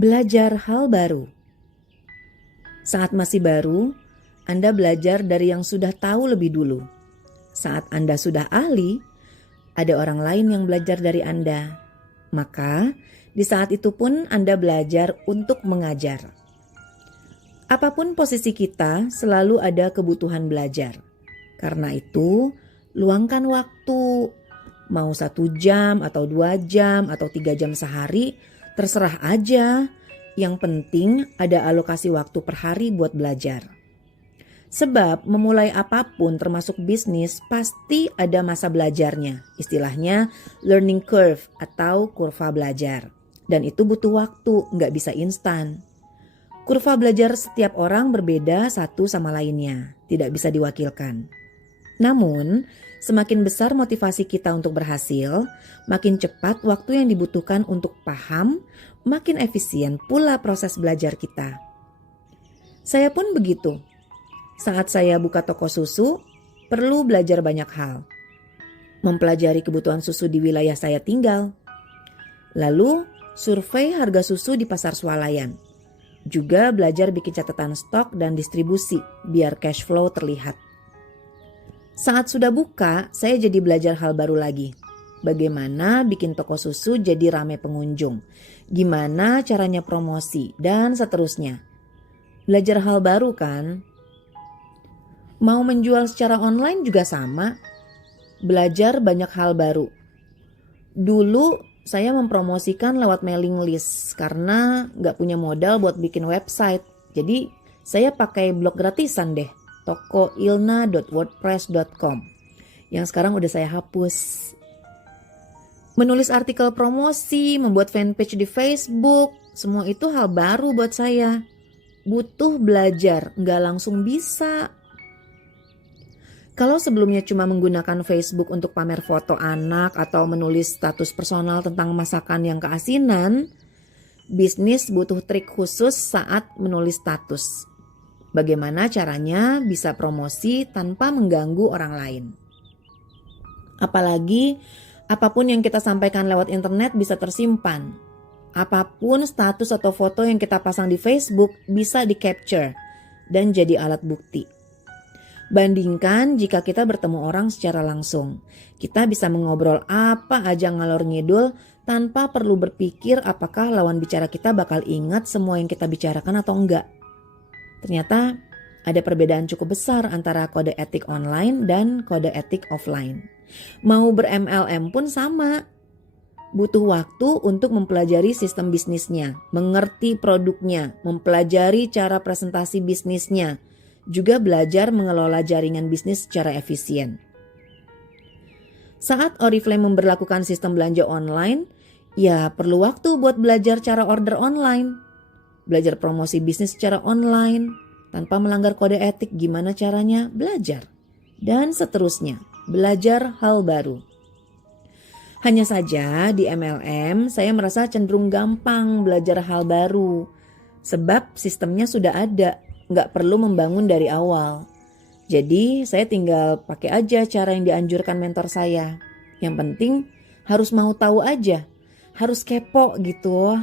Belajar hal baru. Saat masih baru, Anda belajar dari yang sudah tahu lebih dulu. Saat Anda sudah ahli, ada orang lain yang belajar dari Anda. Maka, di saat itu pun Anda belajar untuk mengajar. Apapun posisi kita, selalu ada kebutuhan belajar. Karena itu, luangkan waktu. Mau 1 jam atau 2 jam atau 3 jam sehari, terserah aja. Yang penting ada alokasi waktu per hari buat belajar. Sebab memulai apapun termasuk bisnis pasti ada masa belajarnya. Istilahnya learning curve atau kurva belajar. Dan itu butuh waktu, nggak bisa instan. Kurva belajar setiap orang berbeda satu sama lainnya, tidak bisa diwakilkan. Namun, semakin besar motivasi kita untuk berhasil, makin cepat waktu yang dibutuhkan untuk paham, makin efisien pula proses belajar kita. Saya pun begitu. Saat saya buka toko susu, perlu belajar banyak hal. Mempelajari kebutuhan susu di wilayah saya tinggal. Lalu, survei harga susu di pasar swalayan. Juga belajar bikin catatan stok dan distribusi biar cash flow terlihat. Saat sudah buka, saya jadi belajar hal baru lagi. Bagaimana bikin toko susu jadi ramai pengunjung. Gimana caranya promosi dan seterusnya. Belajar hal baru kan? Mau menjual secara online juga sama. Belajar banyak hal baru. Dulu saya mempromosikan lewat mailing list karena gak punya modal buat bikin website. Jadi saya pakai blog gratisan deh. tokoilna.wordpress.com yang sekarang udah saya hapus. Menulis artikel promosi, membuat fanpage di Facebook, semua itu hal baru buat saya. Butuh belajar, gak langsung bisa. Kalau sebelumnya cuma menggunakan Facebook untuk pamer foto anak atau menulis status personal tentang masakan yang keasinan, bisnis butuh trik khusus saat menulis status. Bagaimana caranya bisa promosi tanpa mengganggu orang lain. Apalagi, apapun yang kita sampaikan lewat internet bisa tersimpan. Apapun status atau foto yang kita pasang di Facebook bisa di-capture dan jadi alat bukti. Bandingkan jika kita bertemu orang secara langsung. Kita bisa mengobrol apa aja ngalor ngidul tanpa perlu berpikir apakah lawan bicara kita bakal ingat semua yang kita bicarakan atau enggak. Ternyata ada perbedaan cukup besar antara kode etik online dan kode etik offline. Mau ber-MLM pun sama. Butuh waktu untuk mempelajari sistem bisnisnya, mengerti produknya, mempelajari cara presentasi bisnisnya, juga belajar mengelola jaringan bisnis secara efisien. Saat Oriflame memberlakukan sistem belanja online, ya perlu waktu buat belajar cara order online, belajar promosi bisnis secara online, tanpa melanggar kode etik gimana caranya belajar, dan seterusnya, belajar hal baru. Hanya saja di MLM saya merasa cenderung gampang belajar hal baru, sebab sistemnya sudah ada. Nggak perlu membangun dari awal. Jadi saya tinggal pakai aja cara yang dianjurkan mentor saya. Yang penting harus mau tahu aja. Harus kepo gitu.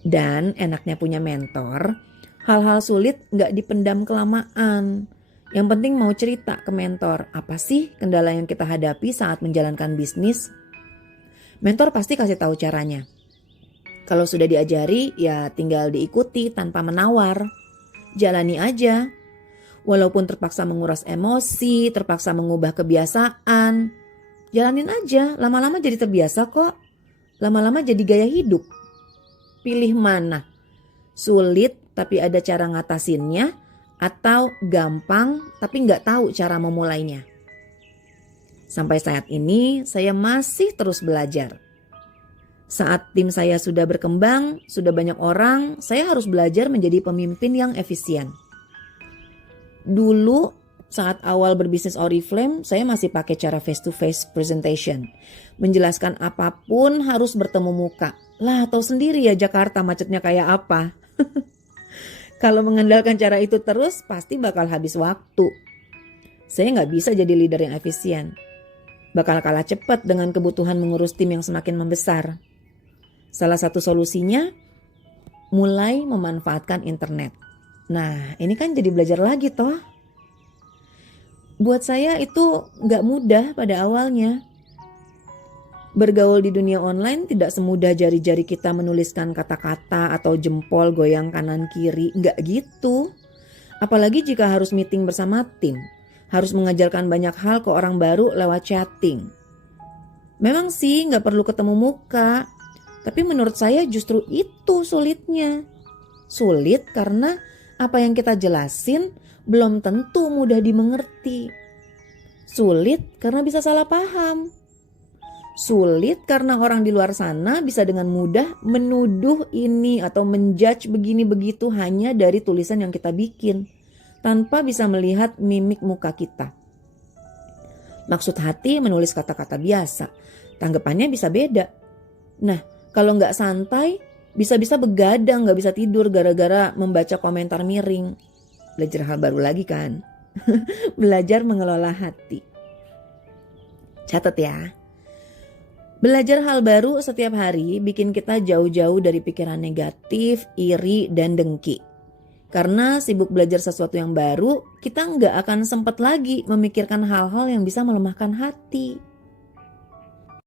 Dan enaknya punya mentor, hal-hal sulit nggak dipendam kelamaan. Yang penting mau cerita ke mentor, apa sih kendala yang kita hadapi saat menjalankan bisnis? Mentor pasti kasih tahu caranya. Kalau sudah diajari, ya tinggal diikuti tanpa menawar. Jalani aja. Walaupun terpaksa menguras emosi, terpaksa mengubah kebiasaan. Jalanin aja, lama-lama jadi terbiasa kok. Lama-lama jadi gaya hidup. Pilih mana? Sulit tapi ada cara ngatasinnya, atau gampang tapi nggak tahu cara memulainya. Sampai saat ini saya masih terus belajar. Saat tim saya sudah berkembang, sudah banyak orang, saya harus belajar menjadi pemimpin yang efisien. Dulu saat awal berbisnis Oriflame, saya masih pakai cara face-to-face presentation. Menjelaskan apapun harus bertemu muka. Lah tahu sendiri ya Jakarta macetnya kayak apa. Kalau mengandalkan cara itu terus, pasti bakal habis waktu. Saya nggak bisa jadi leader yang efisien. Bakal kalah cepat dengan kebutuhan mengurus tim yang semakin membesar. Salah satu solusinya mulai memanfaatkan internet. Nah, ini kan jadi belajar lagi toh. Buat saya itu gak mudah pada awalnya. Bergaul di dunia online tidak semudah jari-jari kita menuliskan kata-kata atau jempol goyang kanan kiri, nggak gitu. Apalagi jika harus meeting bersama tim, harus mengajarkan banyak hal ke orang baru lewat chatting. Memang sih nggak perlu ketemu muka, tapi menurut saya justru itu sulitnya. Sulit karena apa yang kita jelasin belum tentu mudah dimengerti. Sulit karena bisa salah paham. Sulit karena orang di luar sana bisa dengan mudah menuduh ini atau menjudge begini begitu hanya dari tulisan yang kita bikin, tanpa bisa melihat mimik muka kita. Maksud hati menulis kata-kata biasa, tanggapannya bisa beda. Nah, kalau nggak santai, bisa-bisa begadang, nggak bisa tidur gara-gara membaca komentar miring. Belajar hal baru lagi kan? Belajar mengelola hati. Catat ya. Belajar hal baru setiap hari bikin kita jauh-jauh dari pikiran negatif, iri, dan dengki. Karena sibuk belajar sesuatu yang baru, kita nggak akan sempat lagi memikirkan hal-hal yang bisa melemahkan hati.